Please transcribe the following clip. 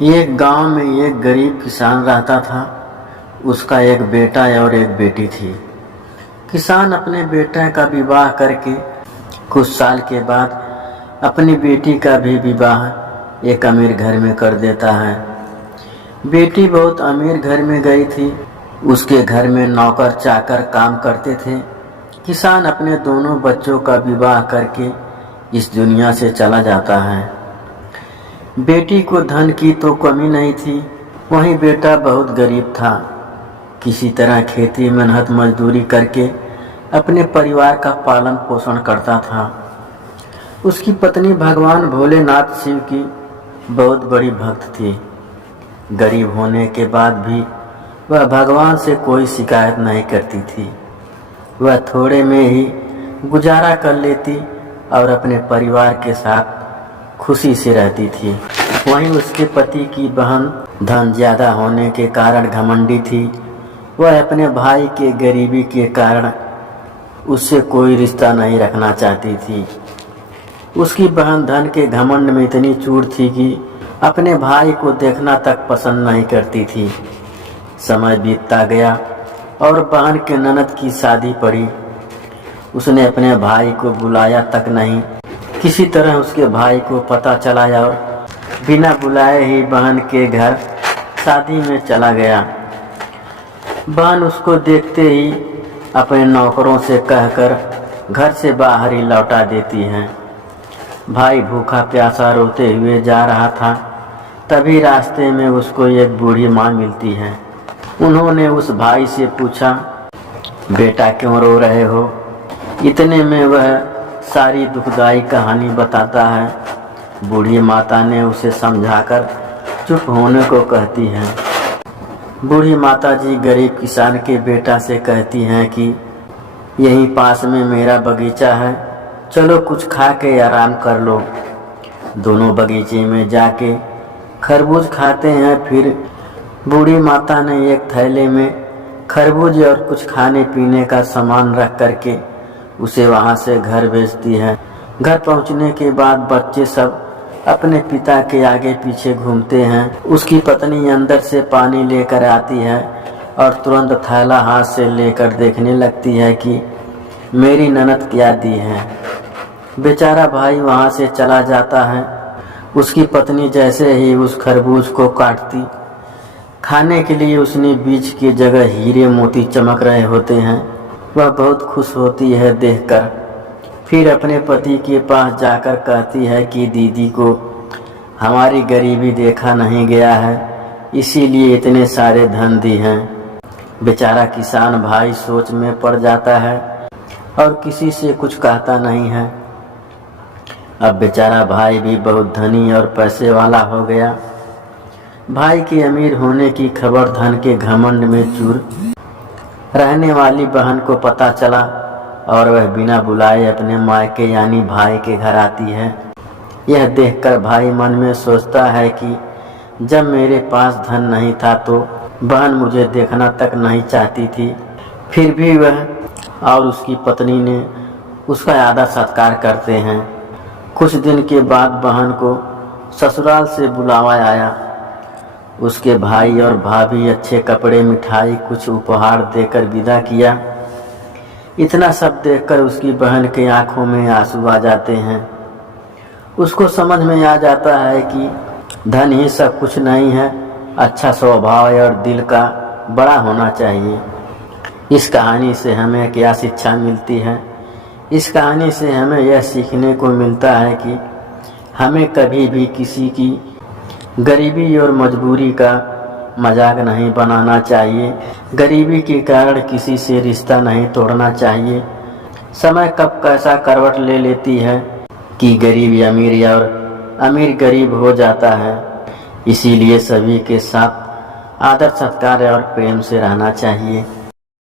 एक गांव में एक गरीब किसान रहता था। उसका एक बेटा और एक बेटी थी। किसान अपने बेटे का विवाह करके कुछ साल के बाद अपनी बेटी का भी विवाह एक अमीर घर में कर देता है। बेटी बहुत अमीर घर में गई थी। उसके घर में नौकर चाकर काम करते थे। किसान अपने दोनों बच्चों का विवाह करके इस दुनिया से चला जाता है। बेटी को धन की तो कमी नहीं थी, वहीं बेटा बहुत गरीब था। किसी तरह खेती मेहनत मजदूरी करके अपने परिवार का पालन पोषण करता था। उसकी पत्नी भगवान भोलेनाथ शिव की बहुत बड़ी भक्त थी। गरीब होने के बाद भी वह भगवान से कोई शिकायत नहीं करती थी। वह थोड़े में ही गुजारा कर लेती और अपने परिवार के साथ खुशी से रहती थी। वहीं उसके पति की बहन धन ज्यादा होने के कारण घमंडी थी। वह अपने भाई के गरीबी के कारण उससे कोई रिश्ता नहीं रखना चाहती थी। उसकी बहन धन के घमंड में इतनी चूर थी कि अपने भाई को देखना तक पसंद नहीं करती थी। समय बीतता गया और बहन के ननद की शादी पड़ी। उसने अपने भाई को बुलाया तक नहीं। किसी तरह उसके भाई को पता चला और बिना बुलाए ही बहन के घर शादी में चला गया। बहन उसको देखते ही अपने नौकरों से कहकर घर से बाहर ही लौटा देती है। भाई भूखा प्यासा रोते हुए जा रहा था, तभी रास्ते में उसको एक बूढ़ी माँ मिलती है। उन्होंने उस भाई से पूछा, बेटा क्यों रो रहे हो? इतने में वह सारी दुखदाई कहानी बताता है। बूढ़ी माता ने उसे समझाकर चुप होने को कहती है। बूढ़ी माता जी गरीब किसान के बेटा से कहती हैं कि यहीं पास में मेरा बगीचा है, चलो कुछ खा के आराम कर लो। दोनों बगीचे में जाके खरबूज खाते हैं। फिर बूढ़ी माता ने एक थैले में खरबूज और कुछ खाने पीने का सामान रख करके उसे वहां से घर भेजती है। घर पहुंचने के बाद बच्चे सब अपने पिता के आगे पीछे घूमते हैं। उसकी पत्नी अंदर से पानी लेकर आती है और तुरंत थैला हाथ से लेकर देखने लगती है कि मेरी ननद क्या दी है। बेचारा भाई वहां से चला जाता है। उसकी पत्नी जैसे ही उस खरबूज को काटती, खाने के लिए उसने बीज की जगह हीरे मोती चमक रहे होते हैं। वह बहुत खुश होती है देखकर। फिर अपने पति के पास जाकर कहती है कि दीदी को हमारी गरीबी देखा नहीं गया है, इसीलिए इतने सारे धन दी हैं। बेचारा किसान भाई सोच में पड़ जाता है और किसी से कुछ कहता नहीं है। अब बेचारा भाई भी बहुत धनी और पैसे वाला हो गया। भाई के अमीर होने की खबर धन के घमंड में चूर रहने वाली बहन को पता चला और वह बिना बुलाए अपने मायके यानी भाई के घर आती है। यह देखकर भाई मन में सोचता है कि जब मेरे पास धन नहीं था तो बहन मुझे देखना तक नहीं चाहती थी। फिर भी वह और उसकी पत्नी ने उसका आदर सत्कार करते हैं। कुछ दिन के बाद बहन को ससुराल से बुलावा आया। उसके भाई और भाभी अच्छे कपड़े मिठाई कुछ उपहार देकर विदा किया। इतना सब देखकर उसकी बहन के आंखों में आंसू आ जाते हैं। उसको समझ में आ जाता है कि धन ही सब कुछ नहीं है, अच्छा स्वभाव और दिल का बड़ा होना चाहिए। इस कहानी से हमें क्या शिक्षा मिलती है? इस कहानी से हमें यह सीखने को मिलता है कि हमें कभी भी किसी की गरीबी और मजबूरी का मजाक नहीं बनाना चाहिए। गरीबी के कारण किसी से रिश्ता नहीं तोड़ना चाहिए। समय कब कैसा करवट ले लेती है कि गरीब अमीर और अमीर गरीब हो जाता है। इसीलिए सभी के साथ आदर सत्कार और प्रेम से रहना चाहिए।